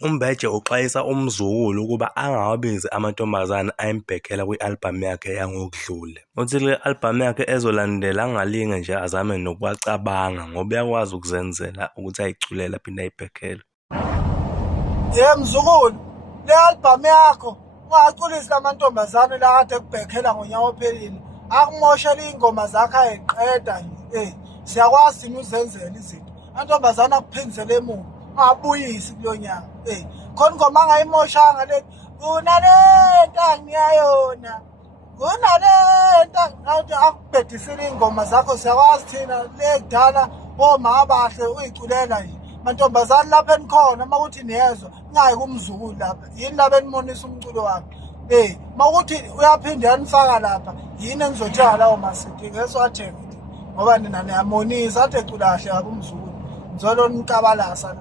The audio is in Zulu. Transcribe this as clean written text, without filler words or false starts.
UMbeje uxwayisa uMzukulu ukuba angawabizi amantombazane ayembhekela kwi-albhamu yakhe yangokudlule. Uthi le albhamu yakhe ezolandela angalinge nje azame nokuwacabanga ngoba uyakwazi ukuzenzela ukuthi ayiculele aphinde ayibhekele. Mzukulu, le albhamu yakho ungaculisi lamantombazane la kade ekubhekhela ngonyaka ophelile. Akumoshela iy'ngoma zakho ayiqeda nje. Siyakwazi thina uzenzela izinto. Amantombazane akuphindisele emuva. Ungabuyisi kulo nyaka. Khona ingoma angayimoshanga le. Kunalento angiyayona. Kunalento akubhedisile iy'ngoma zakho siyakwazi thina le kudala oma abahle uyiculela nje. Mantombazane lapha enikhona makuthi niyezwa ngayi kuMzukulu lapha yini lapha enimonisa umculo wakhe makuthi uyaphinda yanifaka lapha yini enizothenga lawo masidi ngeswathenga ngoba nina niyamonisa athi ecula kahle kabi uMzukulu ngizolo nikabalasa